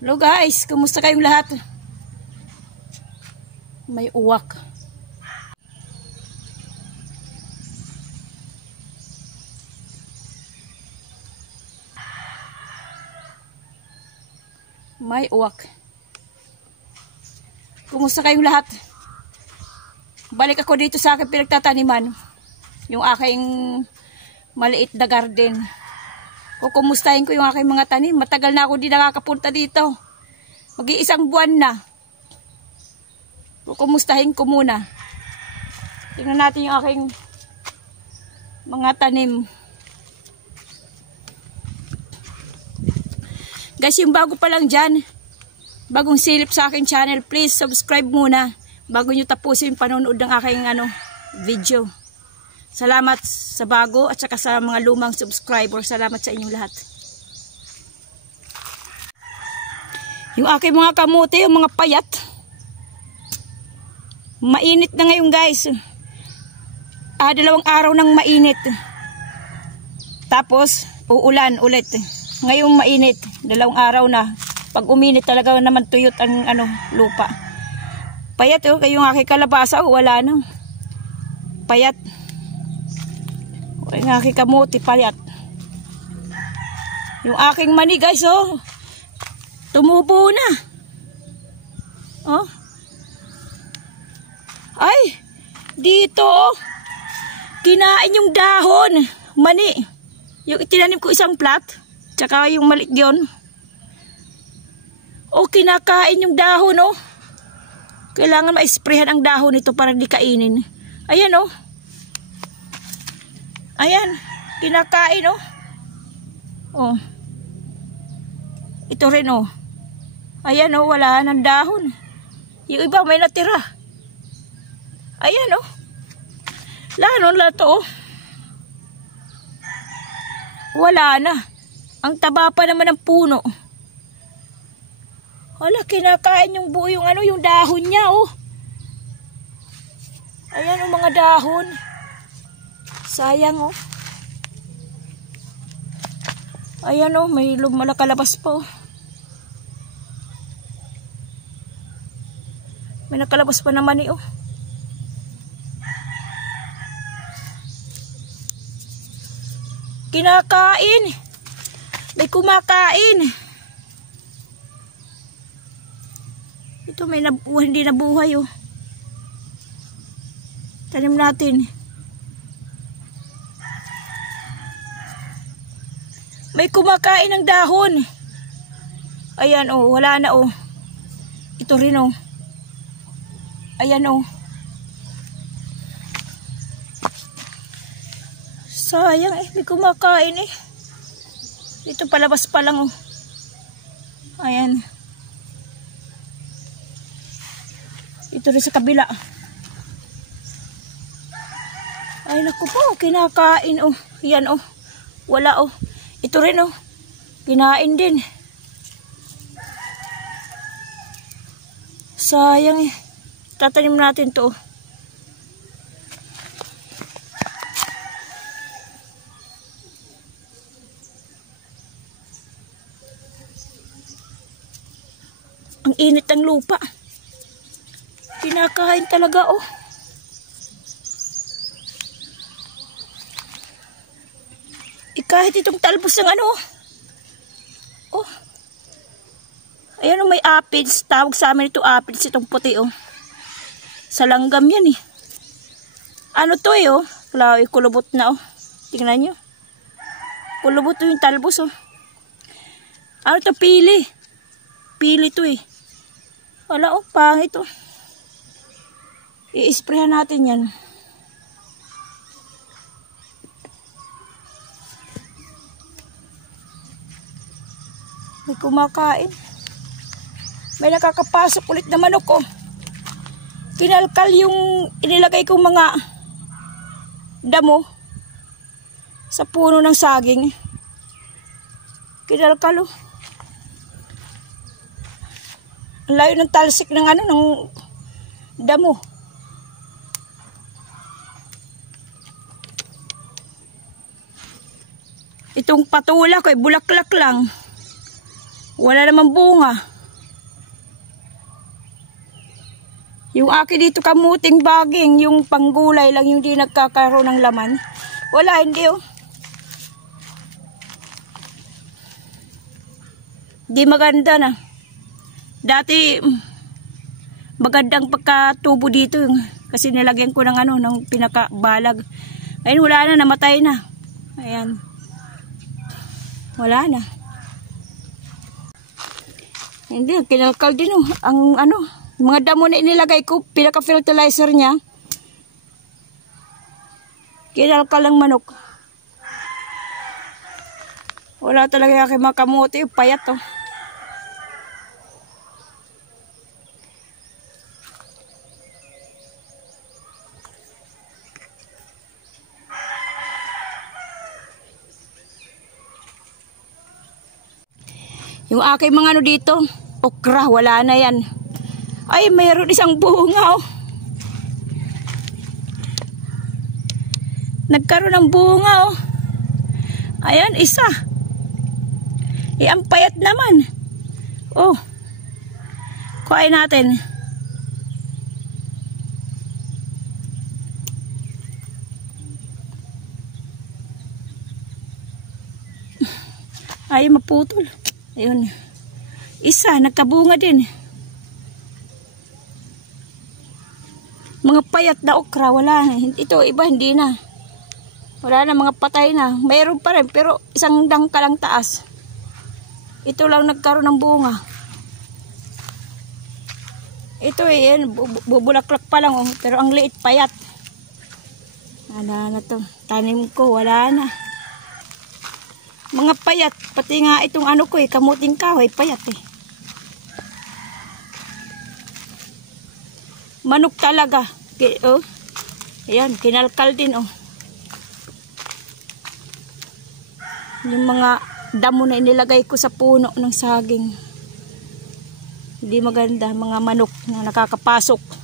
Hello guys, kumusta kayong lahat? May uwak. May uwak. Kumusta kayong lahat? Balik ako dito sa aking pinagtataniman. Yung aking maliit na garden. Kukumustahin ko yung aking mga tanim. Matagal na ako di nakakapunta dito. Mag-iisang buwan na. Kukumustahin ko muna. Tingnan natin yung aking mga tanim. Guys, yung bago pa lang dyan, bagong silip sa aking channel, please subscribe muna bago nyo tapusin yung panonood ng aking video. Salamat sa bago at saka sa mga lumang subscriber. Salamat sa inyong lahat. Yung aking mga kamote, yung mga payat. Mainit na ngayon guys. 2 araw nang mainit. Tapos uulan ulit. Ngayong mainit, 2 araw na. Pag uminit talaga naman tuyot ang lupa. Payat oh, yung aking kalabasa wala na. Payat. Yung aking kamote, payat. Yung aking mani guys, oh. Tumubo na. Oh. Ay, dito, oh. Kinain yung dahon. Mani. Yung itinanim ko isang plat. Tsaka yung maliit yun. Oh, kinakain yung dahon, oh. Kailangan ma-sprayhan ang dahon nito para di kainin. Ayan, oh. Ayan, kinakain oh. Oh. Ito rin oh. Ayan oh, wala nang dahon. Yung iba may natira. Ayan oh. Lanon lang to oh. Wala na. Ang taba pa naman ng puno. Wala, kinakain yung buo yung yung dahon niya oh. Ayan oh, mga dahon. Sayang oh. Ayan oh, may lumalabas pa oh. May nakalabas pa naman eh oh. Kinakain. May kumakain. Ito may hindi nabuhay oh. Tanim natin. May kumakain ng dahon. Ayan oh, wala na oh. Ito rin oh. Ayan oh. Sayang eh, may kumakain eh. Ito palabas pa lang oh. Ayan. Ito rin sa kabila. Ay naku po, kinakain oh. Ayan oh. Wala oh. Ito rin oh. Kinain din. Sayang eh. Tatanim natin to. Ang init ng lupa. Kinakain talaga oh. Kahit itong talbos ng oh. Ayan oh, may aphids. Tawag sa amin ito aphids, itong puti oh. Sa langgam yan eh. Ano to eh oh. Wala, kulubot na oh. Tingnan nyo. Kulubot to yung talbos oh. Ano to, pili. Pili to eh. Wala oh, pangit oh. I-sprayan natin yan. May kumakain. May nakakapasok ulit na manok oh. Kinalkal yung inilagay kong mga damo sa puno ng saging. Kinalkal oh. Ang layo ng talsik ng ng damo. Itong patulak ay bulaklak lang. Wala namang bunga. Yung akin dito kamuting baging, yung panggulay lang yung di nagkakaroon ng laman. Wala, hindi oh. Di maganda na. Dati, magandang pagkatubo dito. Kasi nilagyan ko ng ano, ng pinakabalag. Ayun, wala na, namatay na. Ayan. Wala na. Hindi, kinakal din oh. Ang ano, mga damo na inilagay ko, pinaka-fertilizer niya. Kinakal ng manok. Wala talaga yung mga kamote, payat oh. Yung aking mga ano dito, okra, wala na yan. Ay, mayroon isang bunga oh. Nagkaroon ng bunga oh. Ayan, isa. Ang payat naman. Oh. Kuhain natin. Ay, maputol. Ayun. Isa, nagkabunga din. Mga payat na okra, wala na. Ito, iba, hindi na. Wala na, mga patay na. Mayroon pa rin, pero isang dangka lang taas. Ito lang nagkaroon ng bunga. Ito, yan, bubulaklak pa lang, oh, pero ang liit, payat. Wala na to. Tanim ko, wala na. Mga payat, pati nga itong ano ko kamuting kahoy, payat eh. Manok talaga. Oh. Ayan, kinalkal din oh. Yung mga damo na inilagay ko sa puno ng saging. Hindi maganda, mga manok na nakakapasok.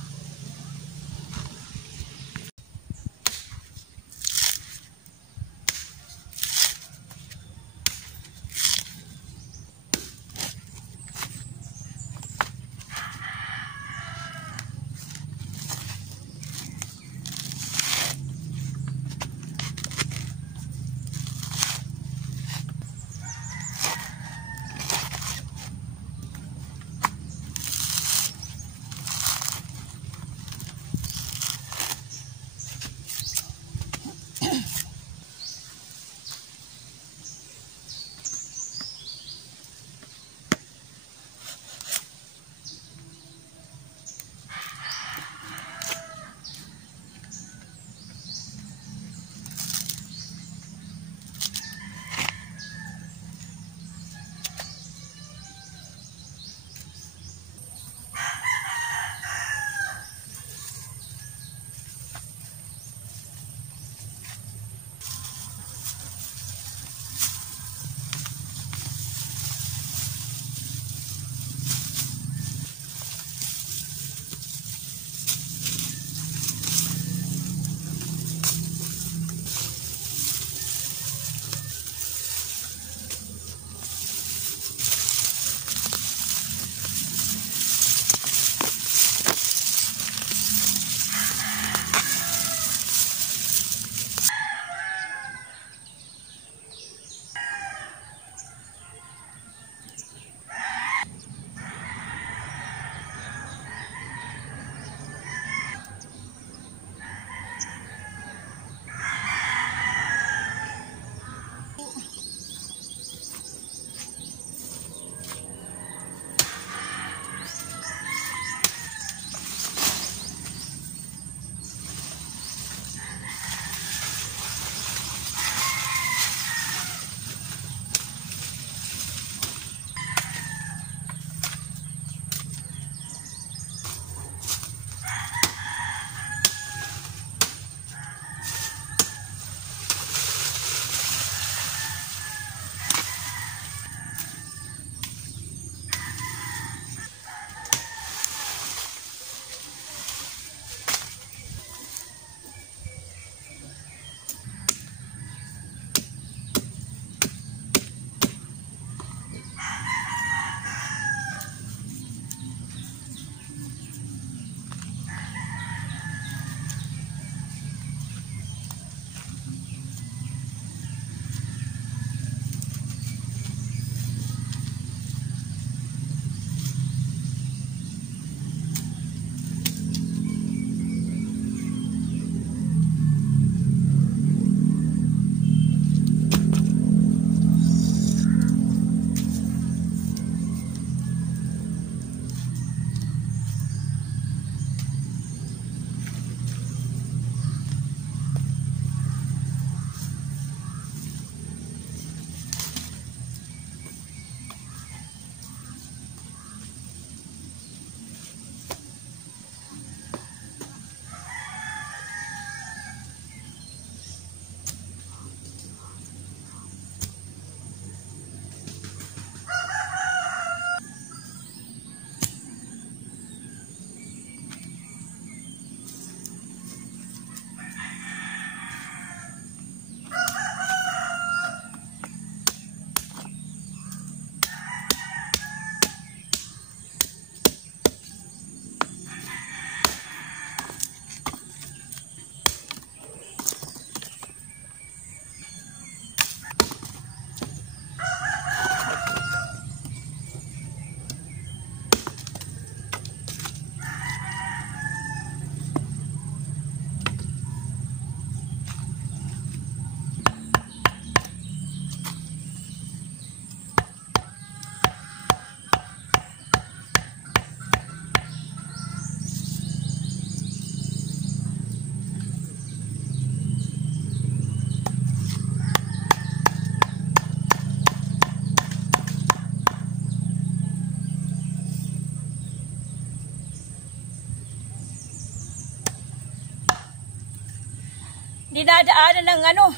dinadaanan ng ano,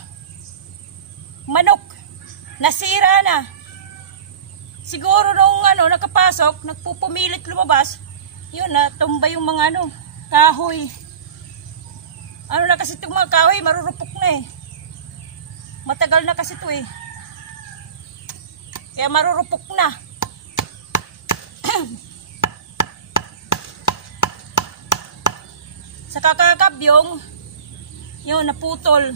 manok. Nasira na. Siguro nung ano, nakapasok, nagpupumilit lumabas, yun, natumba yung mga ano, kahoy. Ano na kasi itong mga kahoy, marurupok na eh. Matagal na kasi ito eh. Kaya marurupok na. Sa kakakabyong, yun, naputol.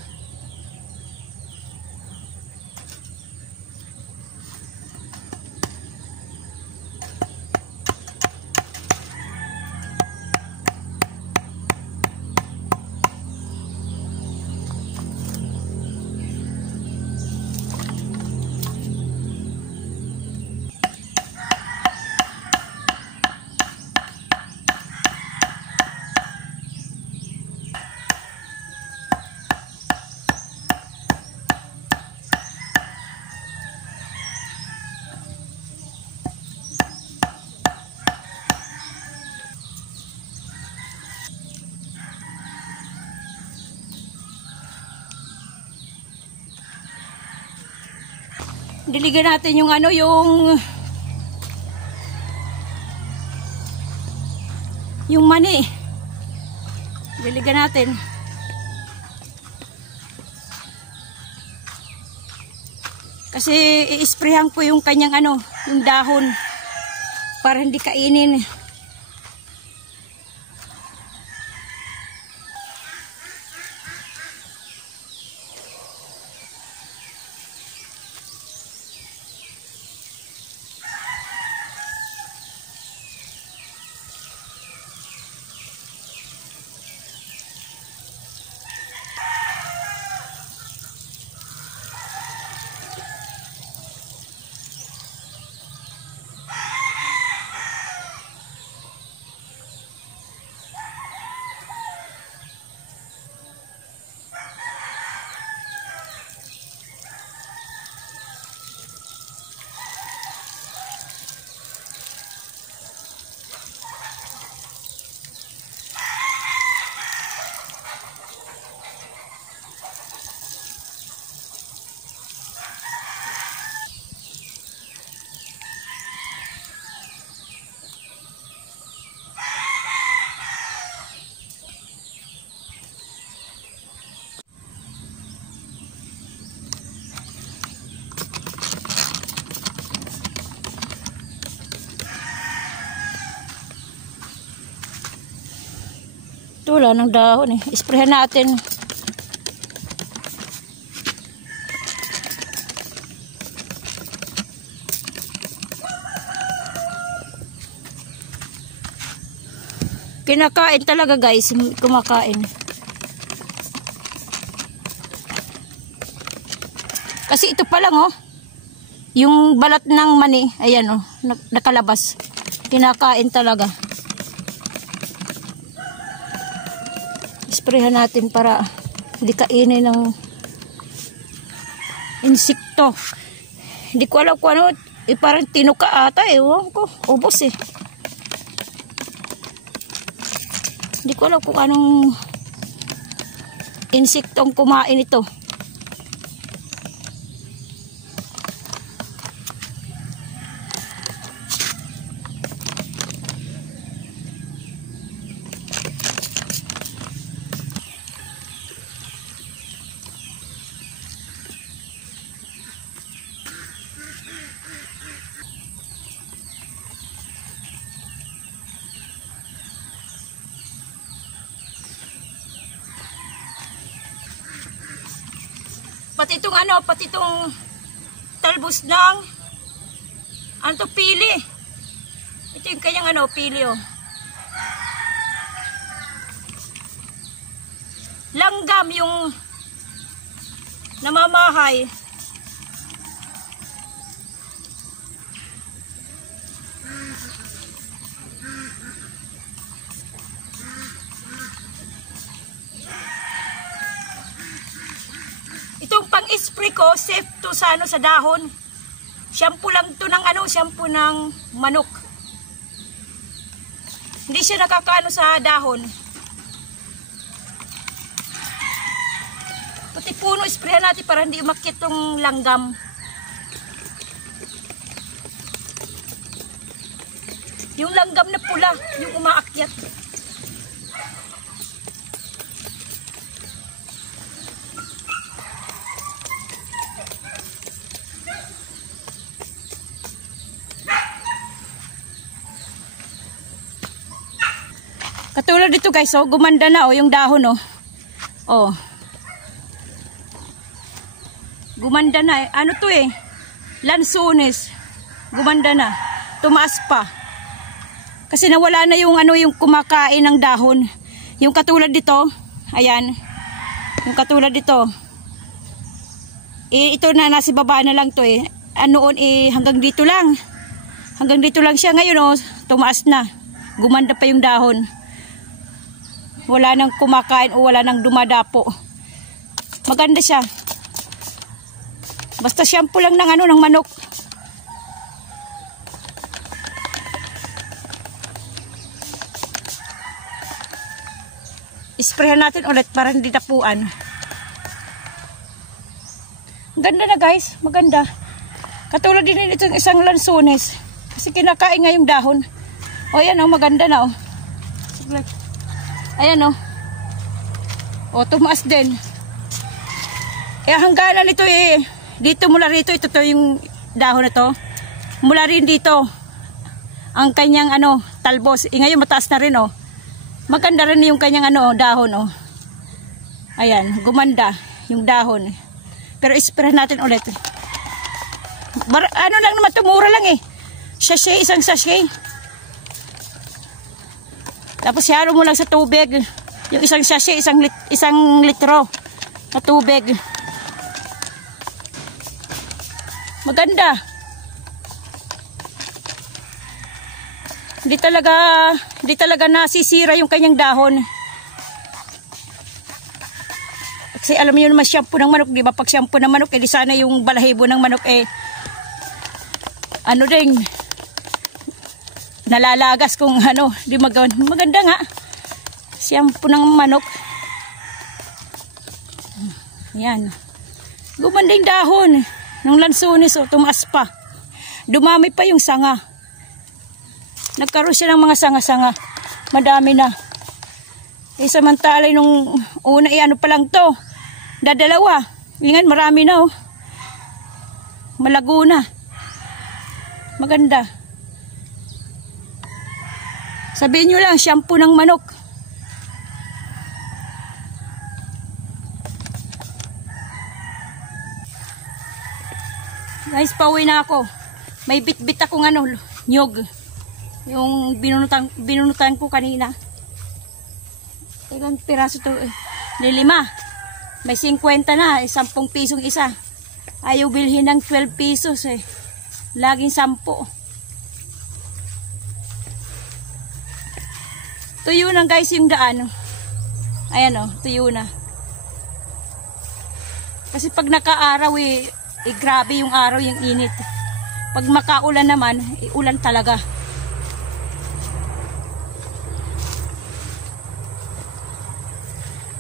Diligan natin yung ano, yung mani. Diligan natin. Kasi i-sprayhan ko yung kanyang ano, yung dahon para hindi kainin. Ito wala ng dahon eh. Isprayhan natin. Kinakain talaga guys. Kumakain. Kasi ito pa lang oh. Yung balat ng mani. Ayan oh. Nakalabas. Kinakain talaga. Sprayhan natin para hindi kainin ng insekto. Hindi ko alam kung ano, parang tinuka ata eh. Ewan ko, ubos eh. Hindi ko alam kung anong insektong kumain ito. Pati itong ano, pati itong talbos ng ano to, pili. Ito yung kanyang ano, pili oh. Langgam yung namamahay. Itong pang-spray ko, safe to sa ano, sa dahon. Shampoo lang to ng ano, shampoo ng manok. Hindi siya nakakaano sa dahon. Puti puno, sprayan natin para hindi umakyat tong langgam. Yung langgam na pula, yung umaakyat. Katulad dito guys, oh, gumanda na oh, yung dahon oh. Oh. Gumanda na eh. Ano to eh? Lansones. Gumanda na. Tumaas pa. Kasi nawala na yung ano, yung kumakain ng dahon. Yung katulad dito, ayan. Yung katulad dito. Eh, ito na nasa baba na lang to eh. Anoon eh, hanggang dito lang. Hanggang dito lang siya. Ngayon oh, tumaas na. Gumanda pa yung dahon. Wala nang kumakain o wala nang dumadapo. Maganda siya. Basta shampoo lang ng ano, ng manok. Isprayan natin ulit para hindi dapuan. Ganda na guys, maganda. Katulad din ito yung isang lansones. Kasi kinakain nga yung dahon. O yan o, maganda na o. Ayan o. O, tumaas din. Eh, hangganan ito eh. Dito mula rito, ito to yung dahon na to. Mula rin dito. Ang kanyang ano, talbos. Eh, ngayon mataas na rin o. Maganda rin yung kanyang ano, dahon o. Ayan, gumanda yung dahon. Pero ispray natin ulit. Ano lang naman, tumura lang eh. Sachet, isang sachet. Tapos ihalo mo lang sa tubig. Yung isang sachet, isang litro na tubig. Maganda. Hindi talaga nasisira yung kanyang dahon. Kasi alam niyo naman shampoo ng manok, di ba? Pag shampoo ng manok, di sana yung balahibo ng manok ano din, nalalagas kung ano, di maganda nga. Shampoo ng manok. Yan. Gumanda yung dahon ng lansones, oh, tumaas pa. Dumami pa yung sanga. Nagkaroon siya ng mga sanga-sanga. Madami na. Eh, samantala nung una, ano pa lang to. Dadalawa. Ingan, marami na oh. Malago na. Maganda. Sabihin nyo lang, shampoo ng manok. Guys, pauwi na ako. May bit-bit akong ano, nyog. Yung binunutan ko kanina. Ilang piraso to? 5. May 50 na, 10 pisong isa. Ayaw bilhin ng 12 pesos eh. Laging 10. Tuyo na guys yung daan. Ayan o, tuyo na. Kasi pag naka-araw grabe yung araw, yung init. Pag makaulan naman, ulan talaga.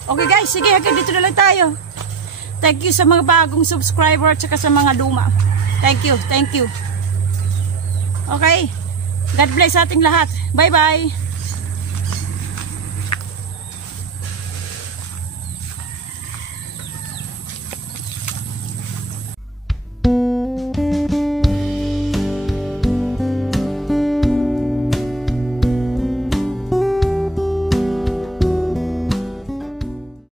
Okay guys, sige, hanggang dito na lang tayo. Thank you sa mga bagong subscriber at saka sa mga luma. Thank you, thank you. Okay, God bless ating lahat. Bye bye.